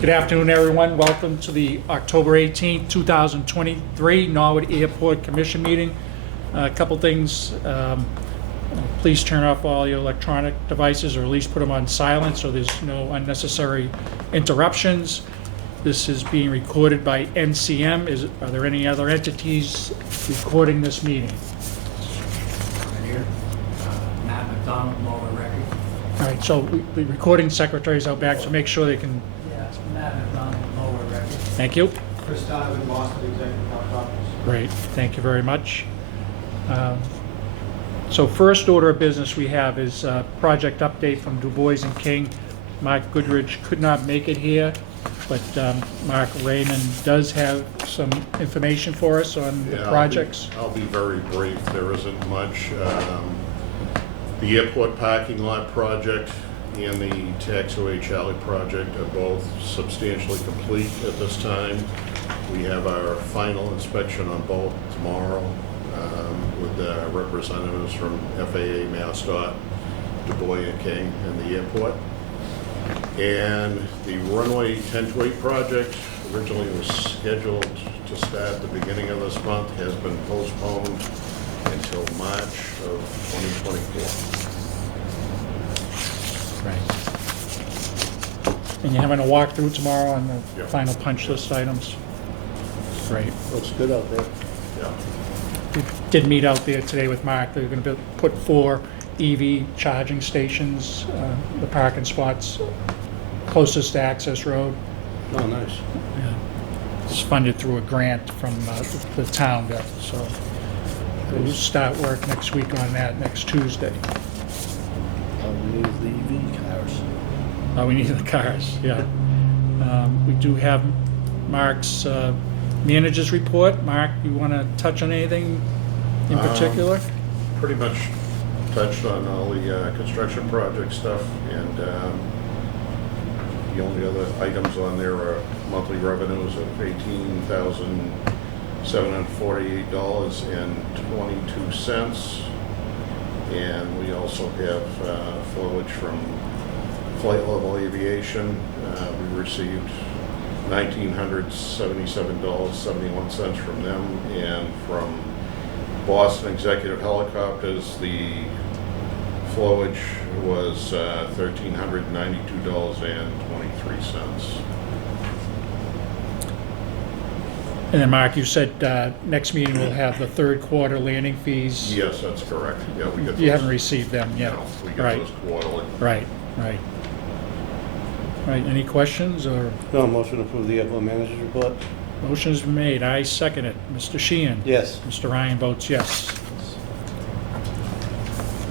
Good afternoon, everyone. Welcome to the October 18th, 2023 Norwood Airport Commission meeting. A couple things. Please turn off all your electronic devices, or at least put them on silent so there's no unnecessary interruptions. This is being recorded by NCM. Are there any other entities recording this meeting? Right here, Matt McDonald, Lower Record. All right, so the recording secretary's out back, so make sure they can. Yeah, it's Matt McDonald, Lower Record. Thank you. Chris Donovan, Boston Executive Office. Great, thank you very much. So first order of business we have is a project update from Du Bois and King. Mark Goodrich could not make it here, but Mark Raymond does have some information for us on the projects. I'll be very brief. There isn't much. The airport parking lot project and the Taxiway Charlie project are both substantially complete at this time. We have our final inspection on both tomorrow with representatives from FAA, MassDOT, Du Bois and King, and the airport. And the runway 10-8 project originally was scheduled to start the beginning of this month, has been postponed until March of 2024. Right. And you're having a walkthrough tomorrow on the Yeah. final punch list items? Great. Looks good out there. Yeah. We did meet out there today with Mark. They're going to put 4 EV charging stations, the parking spots closest to Access Road. Oh, nice. Yeah. It's funded through a grant from the town, so we'll start work next week on that, next Tuesday. We use the EV cars. We need the cars, yeah. We do have Mark's manager's report. Mark, you want to touch on anything in particular? Pretty much touched on all the construction project stuff, and the only other items on there are monthly revenues of $18,748.22, and we also have flowage from Flight Level Aviation. We received $1,977.71 from them, and from Boston Executive Helicopters, the flowage was $1,392.23. And then, Mark, you said next meeting we'll have the third quarter landing fees. Yes, that's correct. Yeah, we get those. You haven't received them yet? No, we get Right. those quarterly. Right. Any questions, or No, motion to approve the airport manager's report? motions made? I second it. Mr. Sheehan? Yes. Mr. Ryan votes yes.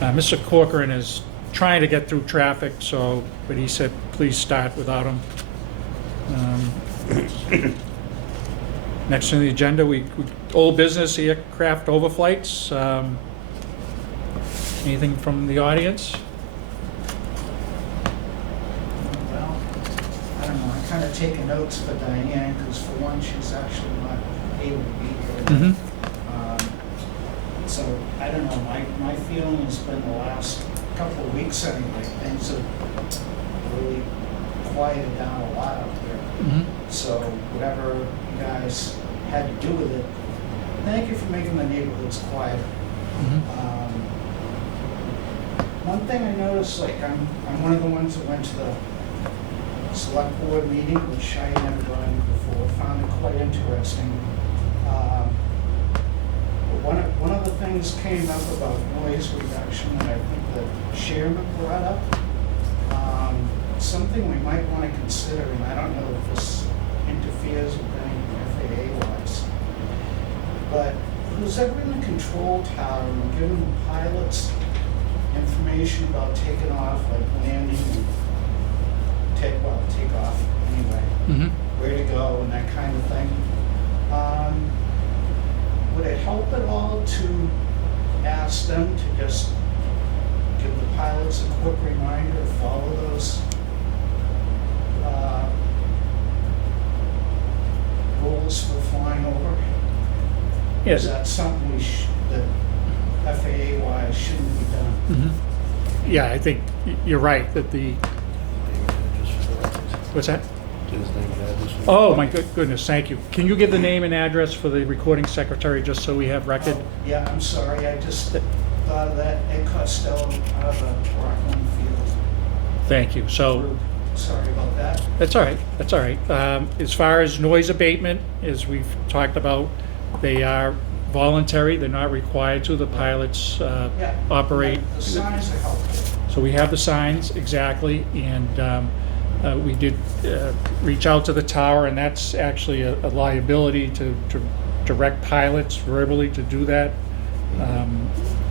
Mr. Corcoran is trying to get through traffic, but he said please start without him. Next on the agenda, old business, aircraft overflights. Anything from the audience? Well, I don't know, I kind of taken notes for Diane, because for one, she's actually not able to be here. Mm-hmm. So, I don't know, my feeling has been the last couple of weeks anyway, things have really quieted down a lot out there. Mm-hmm. So, whatever you guys had to do with it, thank you for making the neighborhoods quieter. Mm-hmm. One thing I noticed, like, I'm one of the ones that went to the select board meeting, which I had never gone before, found it quite interesting. But one of the things came up about noise reduction that I think the chairman brought up. Something we might want to consider, and I don't know if this interferes with anything FAA-wise, but who's ever in the control tower and giving the pilots information about taking off, like landing and take off anyway, Mm-hmm. where to go and that kind of thing. Would it help at all to ask them to just give the pilots a quick reminder to follow those rules for flying over? Is Yes. that something that FAA-wise shouldn't be done? Mhm. Yeah, I think you're right, that the, what's that? His name and address. Oh, my goodness, thank you. Can you give the name and address for the recording secretary, just so we have record? Oh, yeah, I'm sorry, I just thought of that. Ed Costello out of Rockland Field. Thank you. So, Sorry about that. that's all right, that's all right. As far as noise abatement, as we've talked about, they are voluntary, they're not required to. The pilots Yeah. operate. The signs are helpful. So we have the signs, exactly, and we did reach out to the tower, and that's actually a liability to direct pilots verbally to do that.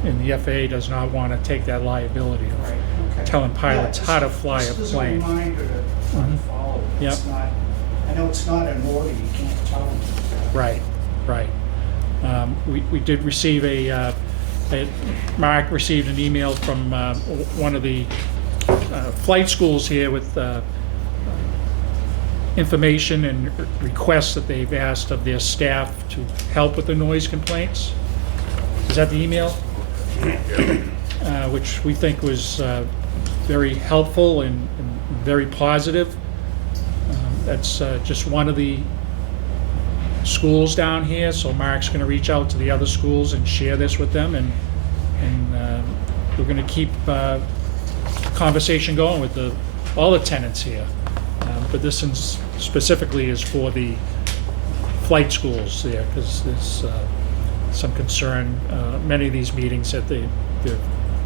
And the FAA does not want to take that liability of Right, okay. telling pilots Yeah, how to fly a Just as a plane. reminder to Mhm. follow. Yep. It's not, I know it's not an order, you can't tell them. Right, right. We did receive Mark received an email from one of the flight schools here with information and requests that they've asked of their staff to help with the noise complaints. Is that the email? Which we think was very helpful and very positive. That's just one of the schools down here, so Mark's going to reach out to the other schools and share this with them, and we're going to keep conversation going with all the tenants here. But this is specifically is for the flight schools there, because there's some concern. Many of these meetings that they're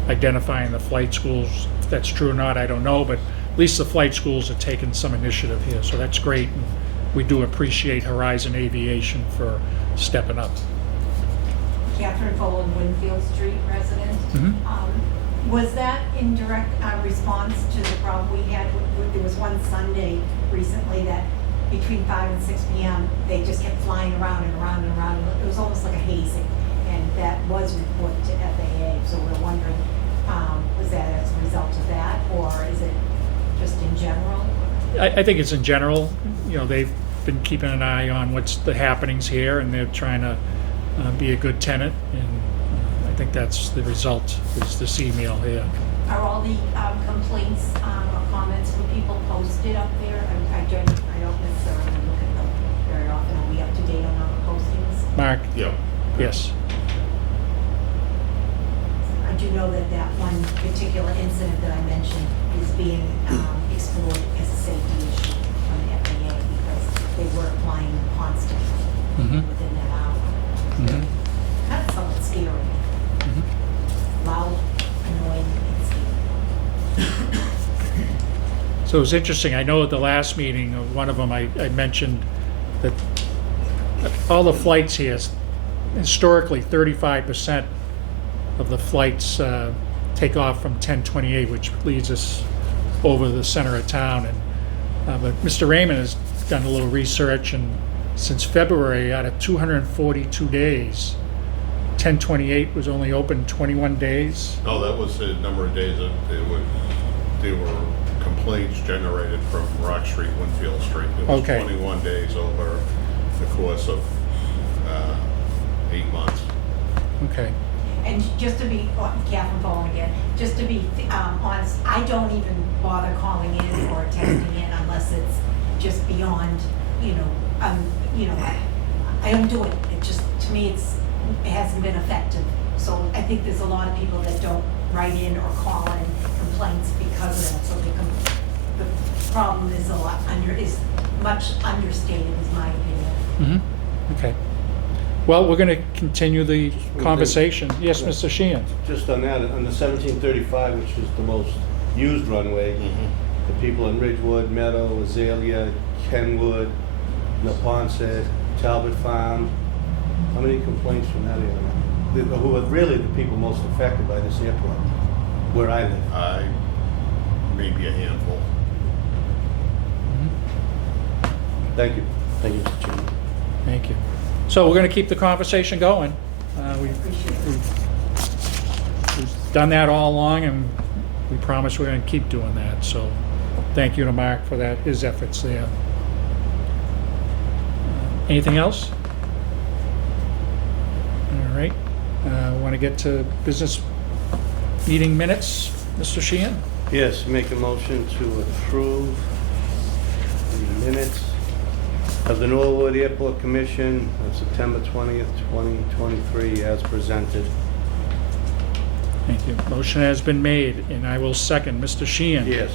identifying the flight schools. If that's true or not, I don't know, but at least the flight schools are taking some initiative here, so that's great. And we do appreciate Horizon Aviation for stepping up. Catherine Foland, Winfield Street resident. Mhm. Was that in direct response to the problem we had? There was one Sunday recently that between 5 and 6 p.m., they just kept flying around and around and around. It was almost like a hazing, and that was reported to FAA. So we're wondering, was that as a result of that, or is it just in general? I think it's in general. You know, they've been keeping an eye on what's the happenings here, and they're trying to be a good tenant, and I think that's the result, is this email here. Are all the complaints or comments from people posted up there? I don't necessarily look at them very often. Are we up to date on our postings? Mark? Yeah. Yes. I do know that that one particular incident that I mentioned is being explored as a safety issue from the FAA because they were flying constantly Mhm. within that hour. Mhm. Kind of somewhat scary. Mhm. Loud, annoying, and scary. So it was interesting, I know at the last meeting, one of them, I mentioned that all the flights here, historically 35% of the flights take off from 1028, which leads us over the center of town. And but Mr. Raymond has done a little research, and since February, out of 242 days, 1028 was only open 21 days. No, that was the number of days that there were complaints generated from Rock Street, Winfield Street. It was Okay. 21 days over the course of 8 months. Okay. And just to be, Catherine Bowen again, just to be honest, I don't even bother calling in or texting in unless it's just beyond, I don't do it. It just, to me, it hasn't been effective. So I think there's a lot of people that don't write in or call in complaints because of that. So the problem is is much understated, is my opinion. Mm-hmm. Okay. Well, we're going to continue the conversation. Yes, Mr. Sheehan? Just on that, on the 1735, which is the most used runway, the people in Ridgewood, Meadow, Azalea, Kenwood, Neponset, Talbot Farm, how many complaints from that area? Who are really the people most affected by this airport, where I live? Maybe a handful. Thank you. Thank you, Mr. Chairman. Thank you. So we're going to keep the conversation going. Appreciate it. We've done that all along, and we promise we're going to keep doing that. So thank you to Mark for that, his efforts there. Anything else? All right. Want to get to business meeting minutes, Mr. Sheehan? Yes, make a motion to approve the minutes of the Norwood Airport Commission of September 20th, 2023, as presented. Thank you. Motion has been made, and I will second. Mr. Sheehan? Yes.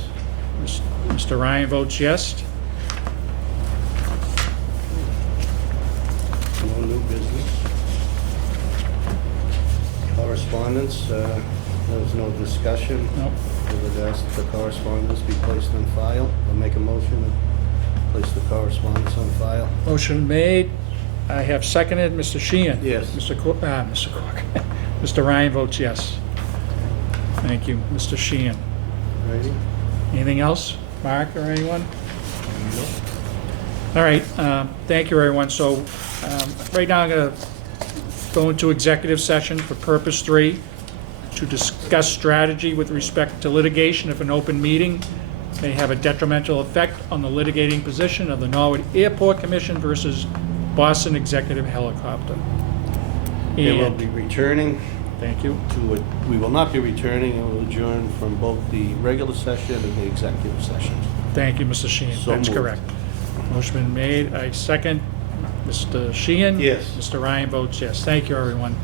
Mr. Ryan votes yes. No new business. Correspondence, there was no discussion. Nope. I would ask that the correspondence be placed on file. I'll make a motion to place the correspondence on file. Motion made. I have seconded. Mr. Sheehan? Yes. Mr. Cook? Mr. Ryan votes yes. Thank you, Mr. Sheehan. Ready? Anything else, Mark or anyone? All right, thank you, everyone. So, right now, I'm going to go into executive session for purpose 3, to discuss strategy with respect to litigation if an open meeting may have a detrimental effect on the litigating position of the Norwood Airport Commission versus Boston Executive Helicopter. They will And, be returning thank you. to it. We will not be returning and will adjourn from both the regular session and the executive session. Thank you, Mr. Sheehan. So That's moved. correct. Motion been made. I second. Mr. Sheehan? Yes. Mr. Ryan votes yes. Thank you, everyone.